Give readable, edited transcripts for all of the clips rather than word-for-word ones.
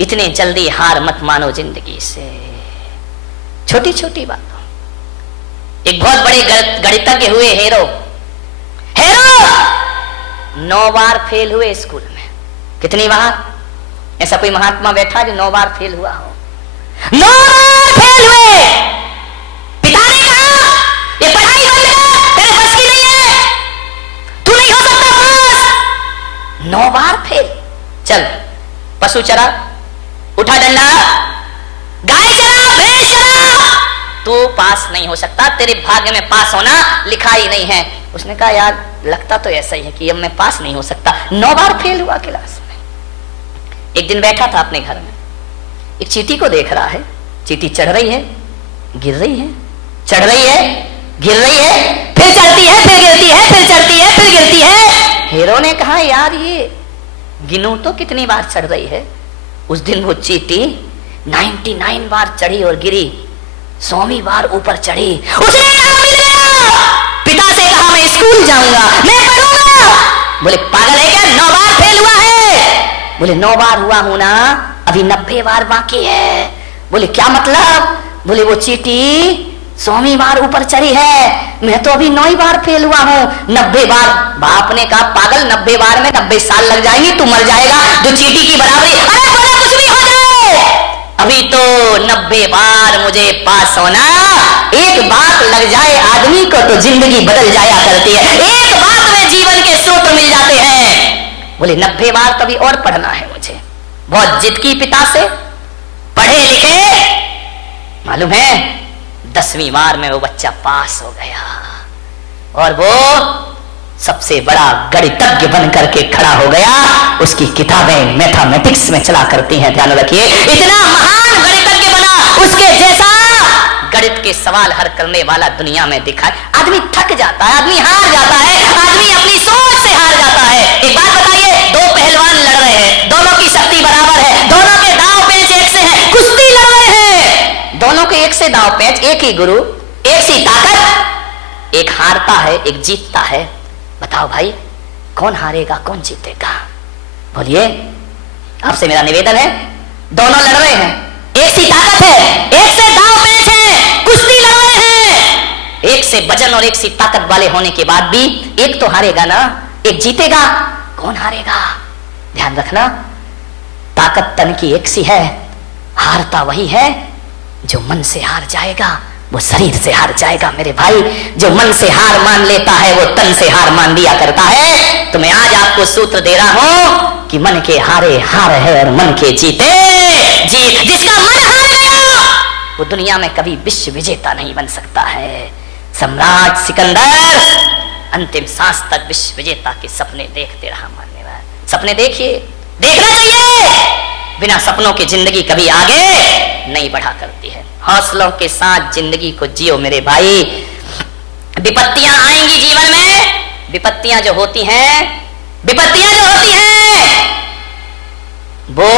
इतने जल्दी हार मत मानो जिंदगी से, छोटी छोटी बातों। एक बहुत बड़े गणितज्ञ हुए हेरो 9 बार फेल हुए स्कूल में। कितनी बार? ऐसा कोई महात्मा बैठा जो 9 बार फेल हुआ हो? 9 बार फेल हुए। पिता ने कहा ये पढ़ाई बंद कर, तेरे बस की नहीं है, तू नहीं हो सकता पास। 9 बार फेल। चल पशु चरा, उठा डंडा, गाय चरा, भैंस चरा, तू पास नहीं हो सकता, तेरे भाग्य में पास होना लिखा ही नहीं है। उसने कहा यार लगता तो ऐसा ही है कि अब मैं पास नहीं हो सकता। 9 बार फेल हुआ क्लास में। एक दिन बैठा था अपने घर में, एक चींटी को देख रहा है। चींटी चढ़ रही है, गिर रही है, चढ़ रही है, गिर रही है, फिर चढ़ती है, फिर गिरती है, फिर चढ़ती है, फिर गिरती है। हीरो ने कहा यार ये गिनू तो कितनी बार चढ़ रही है। उस दिन वो चींटी 99 बार चढ़ी और गिरी, 100वीं बार ऊपर चढ़ी। उसने कहा मिल गया। पिता से कहा मैं स्कूल जाऊंगा, मैं पढ़ूंगा। बोले पागल है क्या, 9 बार फेल हुआ है। बोले 9 बार हुआ हूं ना, अभी 90 बार बाकी है। बोले क्या मतलब? बोले वो चींटी 100वीं बार ऊपर चढ़ी है, मैं तो अभी 9 बार फेल हुआ हूं। 90 बार। बाप ने कहा पागल 90 बार में 90 साल लग जाएंगे, तू मर जाएगा जो चींटी की बराबरी। अरे बोला कुछ भी हो जाए, अभी तो 90 बार मुझे पास होना। एक बात लग जाए आदमी को तो जिंदगी बदल जाया करती है, एक बात में जीवन के सूत्र मिल जाते हैं। बोले 90 बार तभी और पढ़ना है मुझे। बहुत जिद की पिता से, पढ़े लिखे, मालूम है 10वीं बार में वो बच्चा पास हो गया और वो सबसे बड़ा गणितज्ञ बन करके खड़ा हो गया। उसकी किताबें मैथमेटिक्स में चला करती हैं, ध्यान रखिए। इतना महान गणितज्ञ बना, उसके जैसा गणित के सवाल हल करने वाला दुनिया में दिखा। आदमी थक जाता है, आदमी हार जाता है, आदमी अपनी सोच से हार जाता है। एक बात बताइए, 2 पहलवान लड़ रहे हैं, दोनों की शक्ति बराबर है, दोनों के दांव पेंच एक से हैं, कुश्ती लड़ रहे हैं, दोनों के एक से दांव पेंच, एक ही गुरु, एक सी ताकत, एक हारता है एक जीतता है। बताओ भाई कौन हारेगा कौन जीतेगा? बोलिए, आपसे मेरा निवेदन है। दोनों लड़ रहे हैं, एक सी ताकत है, एक से दांव पेंच है, कुश्ती लड़ रहे हैं। एक से वजन और एक सी ताकत वाले होने के बाद भी एक तो हारेगा ना, एक जीतेगा। कौन हारेगा? ध्यान रखना, ताकत तन की एक सी है, हारता वही है जो मन से हार जाएगा, वो शरीर से हार जाएगा। मेरे भाई, जो मन से हार मान लेता है वो तन से हार मान लिया करता है। तो मैं आज आपको सूत्र दे रहा हूं कि मन के हारे हार है और मन के जीते जीत। जिसका मन हार गया वो दुनिया में कभी विश्व विजेता नहीं बन सकता है। सम्राट सिकंदर अंतिम सांस तक विश्व विजेता के सपने देखते रहा। मान्यवर, सपने देखिए, देखना चाहिए। बिना सपनों की जिंदगी कभी आगे नहीं बढ़ा करती है। हौसलों के साथ जिंदगी को जियो मेरे भाई। विपत्तियां आएंगी जीवन में, विपत्तियां जो होती हैं वो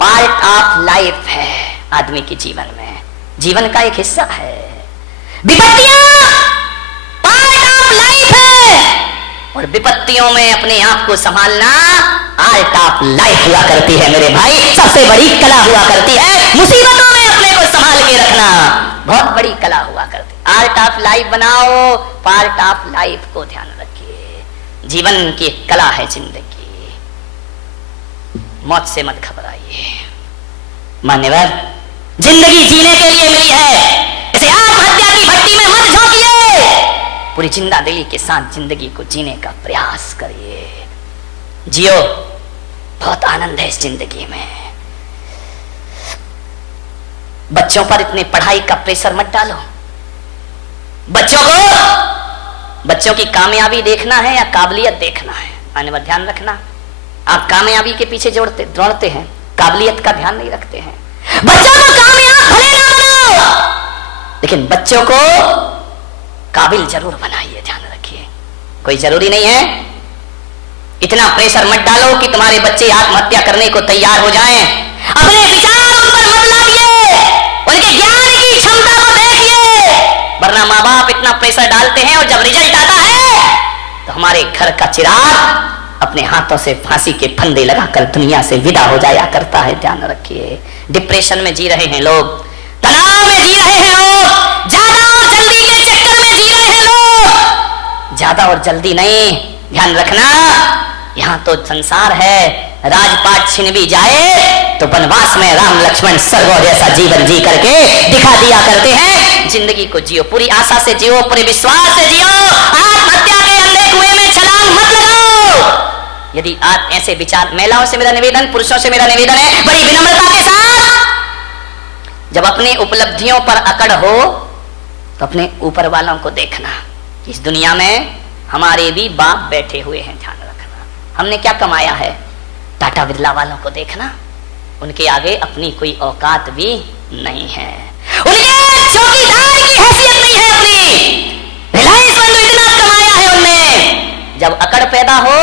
पार्ट ऑफ लाइफ है आदमी के जीवन में, जीवन का एक हिस्सा है। विपत्तियां पार्ट ऑफ लाइफ है और विपत्तियों में अपने आप को संभालना आर्ट ऑफ लाइफ हुआ करती है मेरे भाई। सबसे बड़ी कला हुआ करती है मुसीबतों में अपने को संभाल के रखना, बहुत बड़ी कला हुआ करती है। आर्ट ऑफ लाइफ बनाओ, पार्ट ऑफ लाइफ को ध्यान रखिए। जीवन की एक कला है जिंदगी, मौत से मत घबराइए। मान्यवर, जिंदगी जीने के लिए मिली है, इसे आत्महत्या की भट्टी में मत झोंकिए। पूरी जिंदा दिली के साथ जिंदगी को जीने का प्रयास करिए, जियो। बहुत आनंद है इस जिंदगी में। बच्चों पर इतने पढ़ाई का प्रेशर मत डालो। बच्चों की कामयाबी देखना है या काबिलियत देखना है? माने बात ध्यान रखना, आप कामयाबी के पीछे दौड़ते हैं, काबिलियत का ध्यान नहीं रखते हैं। बच्चों को कामयाब भले ना बनाओ, लेकिन बच्चों को काबिल जरूर बनाइए, ध्यान रखिए। कोई जरूरी नहीं है इतना प्रेशर मत डालो कि तुम्हारे बच्चे आत्महत्या करने को तैयार हो जाएं। अपने विचार उन पर मत लादिए, उनके ज्ञान की क्षमता को देखिए। वरना माँ बाप इतना प्रेशर डालते हैं और जब रिजल्ट आता है तो हमारे घर का चिराग अपने हाथों से फांसी के फंदे लगाकर दुनिया से विदा हो जाया करता है। ध्यान रखिए, डिप्रेशन में जी रहे हैं लोग, तनाव में जी रहे हैं लोग, ज्यादा और जल्दी के चक्कर में जी रहे हैं लोग, ज्यादा और जल्दी नहीं। ध्यान रखना, यहाँ तो संसार है, राजपाट छिन भी जाए तो वनवास में राम लक्ष्मण स्वर्गों जैसा जीवन जी करके दिखा दिया करते हैं। जिंदगी को जियो, पूरी आशा से जियो, पूरे विश्वास से जियो। आत्महत्या के अंधे कुएं में छलांग मत लगाओ। यदि आप ऐसे विचार, महिलाओं से मेरा निवेदन, पुरुषों से मेरा निवेदन है बड़ी विनम्रता के साथ, जब अपनी उपलब्धियों पर अकड़ हो तो अपने ऊपर वालों को देखना। इस दुनिया में हमारे भी बाप बैठे हुए हैं, ध्यान रखना। हमने क्या कमाया है, टाटा बिरला वालों को देखना, उनके आगे अपनी कोई औकात भी नहीं है, उनके चौकीदार की हैसियत नहीं है अपनी। रिलायंस बंधु इतना कमाया है उनने। जब अकड़ पैदा हो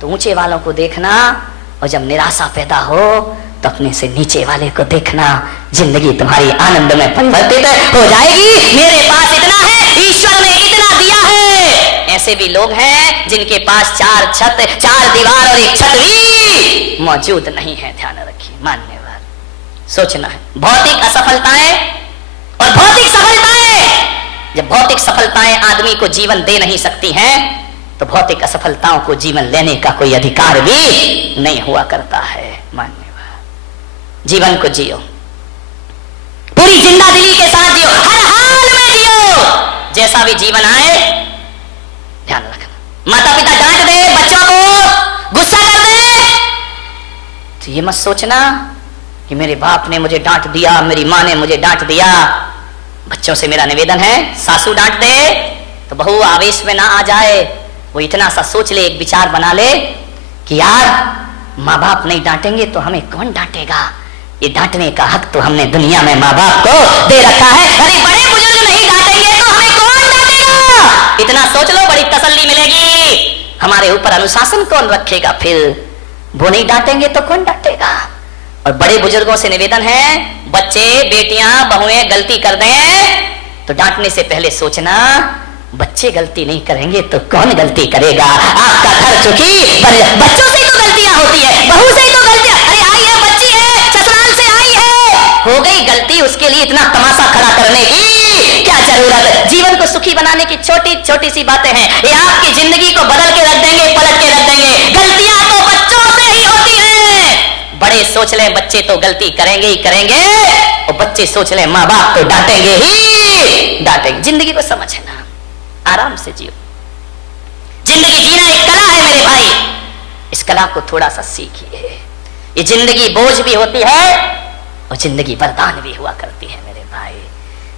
तो ऊंचे वालों को देखना, और जब निराशा पैदा हो तो अपने से नीचे वाले को देखना। जिंदगी तुम्हारी आनंद में परिवर्तित हो जाएगी। मेरे पास इतना है, ईश्वर ने इतना दिया है। ऐसे भी लोग हैं जिनके पास 4 छत, 4 दीवार और 1 छत भी मौजूद नहीं है। ध्यान रखिए, मानने वाले सोचना है। भौतिक असफलताएं और भौतिक सफलताएं, जब भौतिक सफलताएं आदमी को जीवन दे नहीं सकती हैं तो भौतिक असफलताओं को जीवन लेने का कोई अधिकार भी नहीं हुआ करता है। मानने वाले जीवन को जियो, पूरी जिंदादिली के साथ जियो, हर हाल में जियो। जैसा भी जीवन आए, ध्यान रखना। माता पिता डांट दे बच्चों को, गुस्सा कर दे, तो ये मत सोचना कि मेरे बाप ने मुझे डांट दिया, मेरी माँ ने मुझे डांट दिया। बच्चों से मेरा निवेदन है, सासू डांट दे तो बहू आवेश में ना आ जाए। वो इतना सा सोच ले, एक विचार बना ले कि यार माँ बाप नहीं डांटेंगे तो हमें कौन डांटेगा। ये डांटने का हक तो हमने दुनिया में माँ बाप को दे रखा है। अरे बड़े बुजुर्ग नहीं डांटेंगे तो हमें कौन डांटेगा। इतना सोच लो, बड़ी तसल्ली मिलेगी। हमारे ऊपर अनुशासन कौन रखेगा, फिर वो नहीं डांटेंगे तो कौन डांटेगा। और बड़े बुजुर्गों से निवेदन है, बच्चे बेटियां बहुएं गलती कर दें तो डांटने से पहले सोचना, बच्चे गलती नहीं करेंगे तो कौन गलती करेगा। आपका घर चुकी, बच्चों से तो गलतियां होती है, बहू से तो गलतियां, अरे आई है बच्ची है, ससुराल से आई है, हो गई गलती, उसके लिए इतना तमाशा खड़ा करने की क्या जरूरत। जीवन को सुखी बनाने की छोटी छोटी सी बातें हैं, ये आपकी जिंदगी को बदल के रख देंगे, पलट के रख देंगे। गलतियां तो बच्चों से ही होती है। बड़े सोच लें बच्चे तो गलती करेंगे ही करेंगे, और बच्चे सोच लें माँ बाप तो डांटेंगे ही डांटेंगे। जिंदगी को समझना, आराम से जियो। जिंदगी जीना एक कला है मेरे भाई, इस कला को थोड़ा सा सीखिए। ये जिंदगी बोझ भी होती है और जिंदगी वरदान भी हुआ करती है मेरे भाई।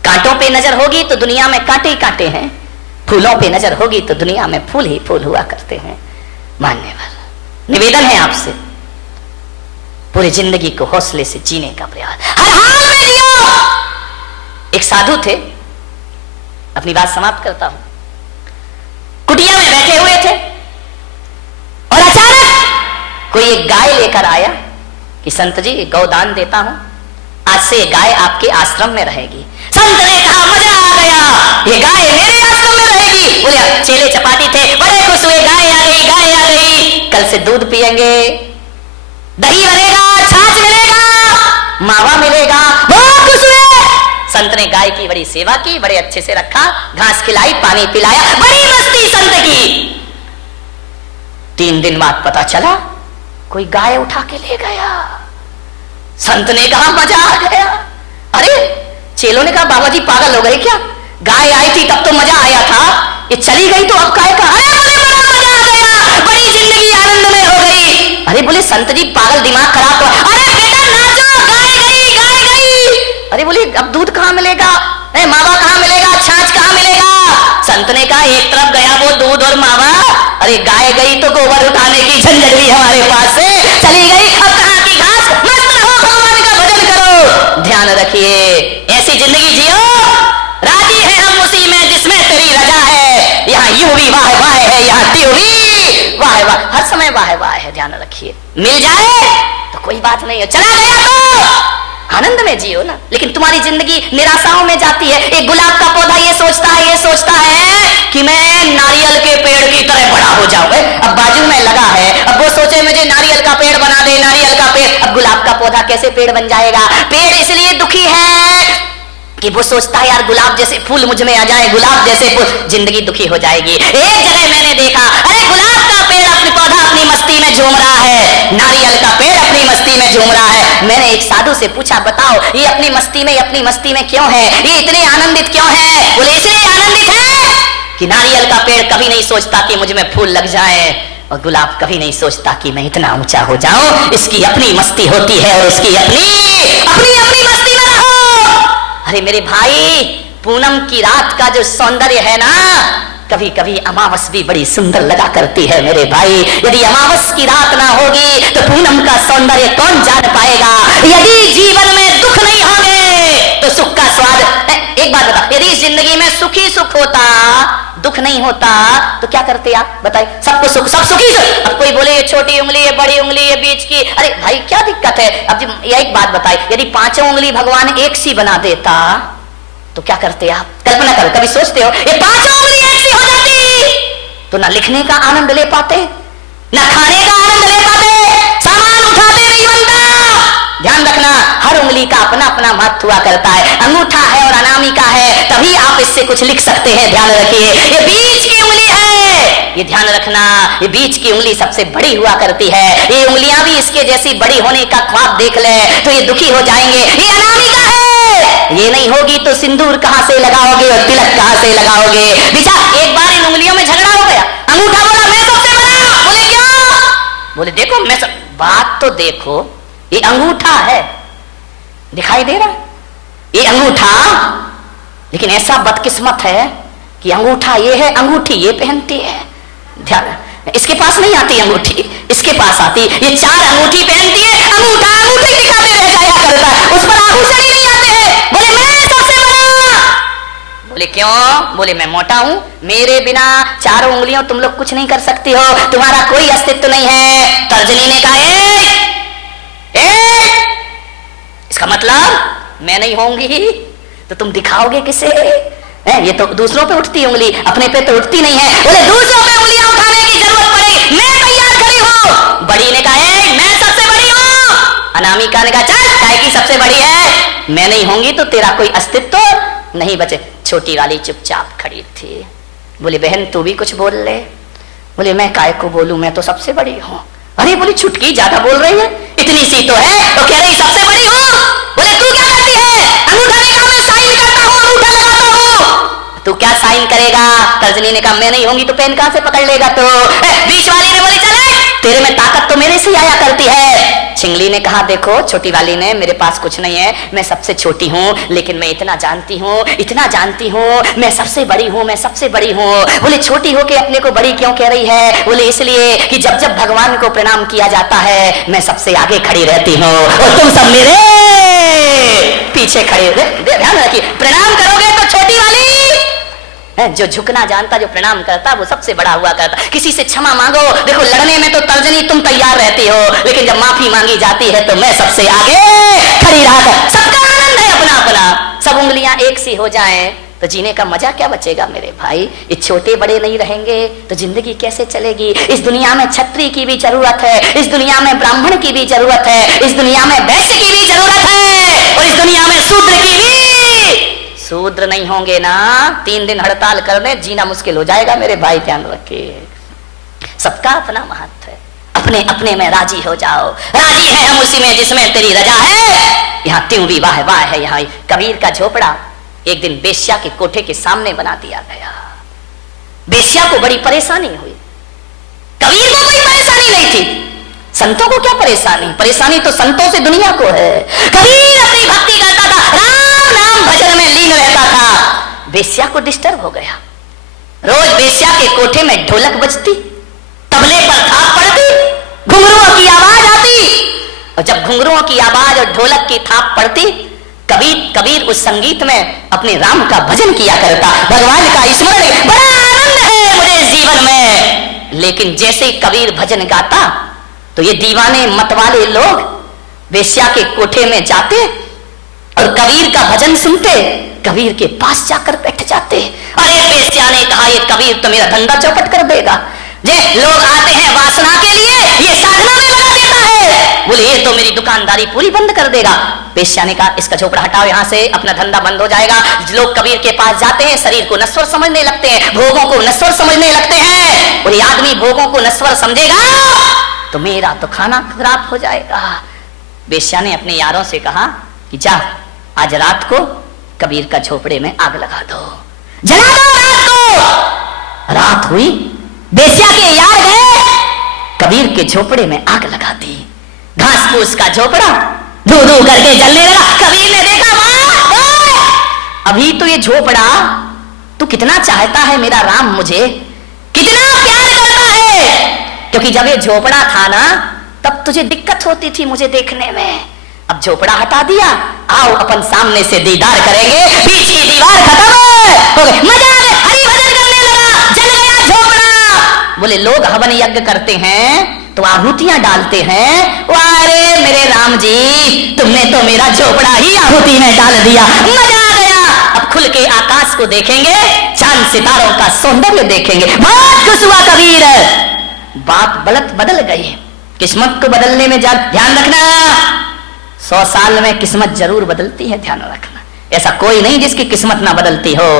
कांटों पे नजर होगी तो दुनिया में कांटे ही कांटे हैं, फूलों पे नजर होगी तो दुनिया में फूल ही फूल हुआ करते हैं। मानने वाला निवेदन है आपसे, पूरी जिंदगी को हौसले से जीने का प्रयास, हर हाल में जियो। एक साधु थे, अपनी बात समाप्त करता हूं। कुटिया में बैठे हुए थे और अचानक कोई एक गाय लेकर आया कि संत जी गौदान देता हूं, आज से गाय आपके आश्रम में रहेगी। संत ने कहा मजा आ गया, ये गाय मेरे आश्रम में रहेगी। बोले चेले चपाटी थे, बड़े खुश हुए, गाय आ गई, गाय आ गई। कल से दूध पिएंगे, दही बनेगा, छाछ मिलेगा, मावा मिलेगा, बहुत खुश हुए। संत ने गाय की बड़ी सेवा की, बड़े अच्छे से रखा, घास खिलाई, पानी पिलाया, बड़ी मस्ती संत की। 3 दिन बाद पता चला कोई गाय उठा के ले गया। संत ने कहा मजा आ गया। अरे चेलों ने कहा बाबा जी पागल हो गए क्या, गाय आई थी तब तो मजा आया था, ये चली गई तो अब गाय का, अरे बोले बड़ा मजा आ गया, बड़ी जिंदगी आनंद में हो गई। अरे बोले संत जी पागल दिमाग खराब हुआ, अरे बेटा नाचो, गाय गई, गाय गई। अरे बोले अब दूध कहां मिलेगा, मावा कहां मिलेगा, छाछ कहां मिलेगा। संत ने कहा एक तरफ गया वो दूध और मावा, अरे गाय गई तो गोबर उठाने की झंझट भी हमारे पास से चली गई। अब कहां की घास, मस्त रहो, भगवान का भजन करो। ध्यान रखिए, ऐसी जिंदगी जियो, राजी है हम उसी में जिसमें तेरी रजा है। यहाँ यूं भी वाह वाह है, यहाँ त्यों भी वाह वाह, हर समय वाह वाह है। ध्यान रखिए, मिल जाए तो कोई बात नहीं है, चला गया तो आनंद में जियो ना। लेकिन तुम्हारी जिंदगी निराशाओं में जाती है। एक गुलाब का पौधा ये सोचता है कि मैं नारियल के पेड़ की तरह बड़ा हो जाऊं। अब बाजू में लगा है, अब वो सोचे मुझे नारियल का पेड़ बना दे, नारियल का पेड़। अब गुलाब का पौधा कैसे पेड़ बन जाएगा? पेड़ इसलिए दुखी है कि वो सोचता है यार गुलाब जैसे फूल मुझ में आ जाए, गुलाब जैसे फूल, जिंदगी दुखी हो जाएगी। एक जगह मैंने देखा, अरे गुलाब का पेड़ अपनी पौधा अपनी मस्ती में झूम रहा है, नारियल का पेड़ अपनी मस्ती में झूम रहा है। मैंने एक साधु से पूछा, बताओ ये अपनी मस्ती में क्यों है, ये इतने आनंदित क्यों है? बोले इसलिए आनंदित है कि नारियल का पेड़ कभी नहीं सोचता कि मुझ में फूल लग जाए, और गुलाब कभी नहीं सोचता कि मैं इतना ऊंचा हो जाऊं। इसकी अपनी मस्ती होती है और उसकी अपनी मस्ती में रहो। अरे मेरे भाई, पूनम की रात का जो सौंदर्य है ना, कभी कभी अमावस भी बड़ी सुंदर लगा करती है मेरे भाई। यदि अमावस की रात ना होगी तो पूनम का सौंदर्य कौन जान पाएगा? यदि जीवन में दुख नहीं होंगे तो सुख का स्वाद। एक बात बता, यदि जिंदगी में सुख ही सुख होता, दुख नहीं होता, तो क्या करते आप बताइए? सबको सुख, सब सुखी। अब कोई बोले ये छोटी उंगली, ये बड़ी उंगली, ये बीच की, अरे भाई क्या दिक्कत है? अब ये एक बात बताइए, यदि पांचों उंगली भगवान एक सी बना देता तो क्या करते आप? कल्पना करो, कभी सोचते हो ये पांचों उंगली एक सी हो जाती तो ना लिखने का आनंद ले पाते, ना खाने का आनंद ले पाते, सामान उठाते नहीं बनता। ध्यान रखना, हर उंगली का अपना अपना महत्व हुआ करता है। अंगूठा है और अनामिका है, तभी आप इससे कुछ लिख सकते हैं। ध्यान रखिए, ये बीच की उंगली है, ये ध्यान रखना, ये बीच की उंगली सबसे बड़ी हुआ करती है। ये उंगलियां भी इसके जैसी बड़ी होने का ख्वाब देख ले तो ये दुखी हो जाएंगे। ये अनामिका है, ये नहीं होगी तो सिंदूर कहां से लगाओगे और तिलक कहां से लगाओगे? बेचारा एक बार इन उंगलियों में झगड़ा हो गया, अंगूठा बोला मैं सबसे बड़ा। बोले क्या? बोले देखो मैं सब। बात तो देखो, ये अंगूठा है, दिखाई दे रहा है ये अंगूठा, लेकिन ऐसा बदकिस्मत है कि अंगूठा ये है, अंगूठी ये पहनती है। ध्यान, इसके पास नहीं आती अंगूठी, इसके पास आती। ये चार अंगूठी पहनती है, अंगूठा अंगूठी दिखाते रह जाया करता है, उस पर आभूषण ही नहीं आते हैं। बोले मैं सबसे बड़ा। बोले क्यों? बोले मैं मोटा हूं, मेरे बिना चारों उंगलियों तुम लोग कुछ नहीं कर सकती हो, तुम्हारा कोई अस्तित्व नहीं है। तर्जनी ने कहा इसका मतलब मैं नहीं होंगी तो तुम दिखाओगे किसे? ये तो दूसरों पे उठती उंगली, अपने पे तो उठती नहीं है। बोले दूसरों पे उंगलियां उठाने की जरूरत पड़ेगी, मैं तैयार खड़ी हूं। बड़ी ने कहा मैं सबसे बड़ी हूं। अनामिका ने कहा चल काय की सबसे बड़ी है, मैं नहीं होंगी तो तेरा कोई अस्तित्व नहीं बचे। छोटी वाली चुपचाप खड़ी थी। बोले बहन तू भी कुछ बोल ले। बोले मैं काय को बोलूं, मैं तो सबसे बड़ी हूं। अरे बोली छुटकी ज्यादा बोल रही है, इतनी सी तो है तो कह रही सबसे बड़ी हूं। बोले तू क्या करती है? अंगूठा ने कहा मैं साइन करता हूं, अंगूठा लगाता हूं। तू क्या साइन करेगा? तर्जनी ने कहा मैं नहीं होंगी तो पेन कहां से पकड़ लेगा? तो बीच वाली ने बोली चले तेरे में ताकत तो मेरे से आया करती है। चिंगली ने कहा देखो, छोटी वाली ने, मेरे पास कुछ नहीं है, मैं सबसे छोटी हूँ, लेकिन मैं इतना जानती हूँ, मैं सबसे बड़ी हूँ, मैं सबसे बड़ी हूँ। बोले छोटी हो के अपने को बड़ी क्यों कह रही है? बोले इसलिए कि जब जब भगवान को प्रणाम किया जाता है मैं सबसे आगे खड़ी रहती हूँ और तुम सब मेरे पीछे खड़े। ध्यान रखिए, प्रणाम करोगे तो छोटी वाली, जो झुकना जानता, जो प्रणाम करता, वो सबसे बड़ा हुआ करता। किसी से क्षमा मांगो, देखो लड़ने में तो तर्जनी तुम तैयार रहती हो, लेकिन जब माफी मांगी जाती है तो मैं सबसे आगे खड़ी रहा कर। सबका आनंद है अपना अपना। सब उंगलियां एक सी हो जाएं तो जीने का मजा क्या बचेगा मेरे भाई? ये छोटे बड़े नहीं रहेंगे तो जिंदगी कैसे चलेगी? इस दुनिया में क्षत्रिय की भी जरूरत है, इस दुनिया में ब्राह्मण की भी जरूरत है, इस दुनिया में वैश्य की भी जरूरत है, और इस दुनिया में शूद्र की भी। शूद्र नहीं होंगे ना, 3 दिन हड़ताल करने जीना मुश्किल हो जाएगा मेरे भाई। ध्यान रखिए, सबका अपना महत्व है, अपने अपने में राजी हो जाओ। राजी है हम उसी में जिसमें तेरी रजा है। यहाँ त्यों भी वाह वाह है। यहाँ कबीर का झोपड़ा एक दिन बेश्या के कोठे के सामने बना दिया गया। बेश्या को बड़ी परेशानी हुई, कबीर को कोई परेशानी नहीं थी। संतों को क्या परेशानी? परेशानी तो संतों से दुनिया को है। कबीर अपनी भक्ति करता था, राम नाम भजन में लीन रहता था। बेश्या को डिस्टर्ब हो गया। रोज बेश्या के कोठे में ढोलक बजती, तबले पर थाप पड़ती, घुंघरुओं की आवाज आती, और जब घुंघरुओं की आवाज और ढोलक की थाप पड़ती, कबीर उस संगीत में अपने राम का भजन किया करता, भगवान का स्मरण। बड़ा आनंद है मुझे जीवन में। लेकिन जैसे ही कबीर भजन गाता तो ये दीवाने मतवाले लोग वेश्या के कोठे में जाते और कबीर का भजन सुनते, कबीर के पास जाकर बैठ जाते। अरे बेस्या ने कहा ये कबीर तो मेरा धंधा चौपट कर देगा। जे लोग आते हैं वासना के लिए, ये साधना में लगा देता है। बोले ये तो मेरी दुकानदारी पूरी बंद कर देगा। बेस्या ने कहा इसका झोपड़ा हटाओ यहाँ से, अपना धंधा बंद हो जाएगा। लोग कबीर के पास जाते हैं, शरीर को नश्वर समझने लगते हैं, भोगों को नश्वर समझने लगते हैं। बोले आदमी भोगों को नश्वर समझेगा तो मेरा तो खाना खराब हो जाएगा। बेस्या ने अपने यारों से कहा कि जा आज रात को कबीर का झोपड़े में आग लगा दो, जला दो रात को। रात हुई, बेस्या के यार गए, कबीर के झोपड़े में आग लगा दी। घास फूस का झोपड़ा धू धू करके जलने लगा। कबीर ने देखा वाह, अभी तो ये झोपड़ा तू कितना चाहता है मेरा राम, मुझे कितना प्यार करता है। क्योंकि जब ये झोपड़ा था ना तब तुझे दिक्कत होती थी मुझे देखने में। अब झोपड़ा हटा दिया, आओ अपन सामने से दीदार करेंगे। पीछे दीवार खत्म हो गई, मजा आ गया, हरि भजन करने लगा, जल गया झोपड़ा। बोले लोग हवन यज्ञ करते हैं तो आहुतियां डालते हैं, अरे मेरे राम जी तुमने तो मेरा झोपड़ा ही आहुति में डाल दिया, मजा आ गया। अब खुल के आकाश को देखेंगे, चांद सितारों का सौंदर्य देखेंगे। बहुत खुश हुआ कबीर। बात बदल गई। किस्मत को बदलने में ध्यान रखना। 100 साल में किस्मत जरूर बदलती है, ध्यान रखना। ऐसा कोई नहीं जिसकी किस्मत ना बदलती हो,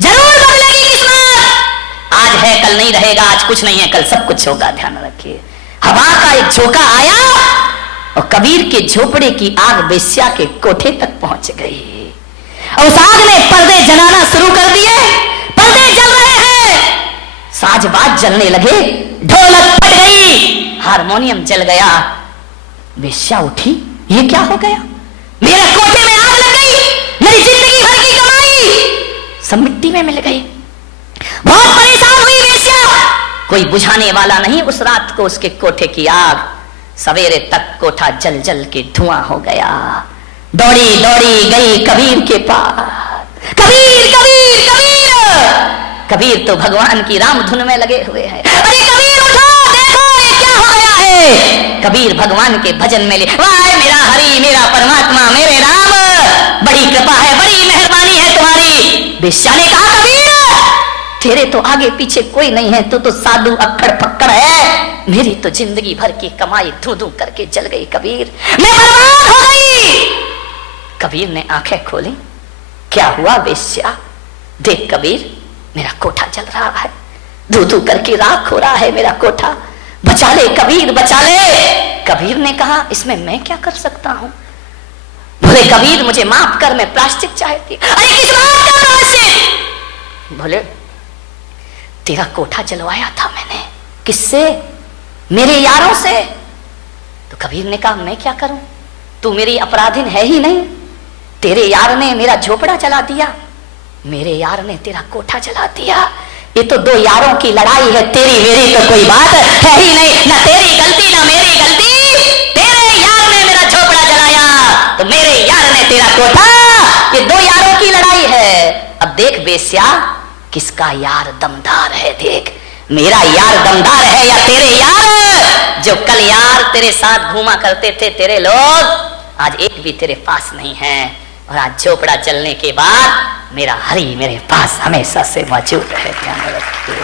जरूर बदलेगी किस्मत। आज है कल नहीं रहेगा, आज कुछ नहीं है कल सब कुछ होगा, ध्यान रखिए। हवा का एक झोंका आया और कबीर के झोपड़े की आग बेस्या के कोठे तक पहुंच गई। और उस आग ने पर्दे जलाना शुरू कर दिए, पर्दे जल रहे हैं, साजबाज जलने लगे, ढोलक फट गई, हारमोनियम जल गया। बेस्या उठी, ये क्या हो गया, मेरे कोठे में आग लग गई, मेरी जिंदगी भर की कमाई सब मिट्टी में मिल गई। बहुत परेशान हुई बेस्या, कोई बुझाने वाला नहीं उस रात को उसके कोठे की आग। सवेरे तक कोठा जल जल के धुआं हो गया। दौड़ी दौड़ी गई कबीर के पास, कबीर कबीर कबीर। कबीर तो भगवान की राम धुन में लगे हुए हैं। अरे कबीर उठो, देखो ये क्या हो गया है। कबीर भगवान के भजन में ले, वाह मेरा हरि मेरा परमात्मा मेरे राम, बड़ी कृपा है बड़ी मेहरबानी है तुम्हारी। बेस्या ने कहा कबीर तेरे तो आगे पीछे कोई नहीं है, तू तो साधु अक्कड़ पक्कड़ है, मेरी तो जिंदगी भर की कमाई धू धू करके जल गई कबीर, मैं बर्बाद हो गई। कबीर ने आंखें खोली, क्या हुआ बेस्या, देख कबीर मेरा कोठा जल रहा है, धू धू करके राख हो रहा है मेरा कोठा, बचा ले कबीर बचा ले। कबीर ने कहा इसमें मैं क्या कर सकता हूं। बोले कबीर मुझे माफ कर, मैं प्रायश्चित चाहती। अरे किस बात का प्रायश्चित। बोले तेरा कोठा जलवाया था मैंने, किससे, मेरे यारों से। तो कबीर ने कहा मैं क्या करूं, तू मेरी अपराधीन है ही नहीं, तेरे यार ने मेरा झोपड़ा जला दिया, मेरे यार ने तेरा कोठा जला दिया, ये तो दो यारों की लड़ाई है, तेरी मेरी तो कोई बात है ही नहीं, ना तेरी गलती ना मेरी गलती, तेरे यार ने मेरा झोपड़ा जलाया तो मेरे यार ने तेरा कोठा, ये दो यारों की लड़ाई है। अब देख बेस्या किसका यार दमदार है, देख मेरा यार दमदार है या तेरे यार, जो कल यार तेरे साथ घूमा करते थे तेरे लोग, आज एक भी तेरे पास नहीं है, और आज झोपड़ा जलने के बाद मेरा हरि मेरे पास हमेशा से मौजूद है। ध्यान रखिए।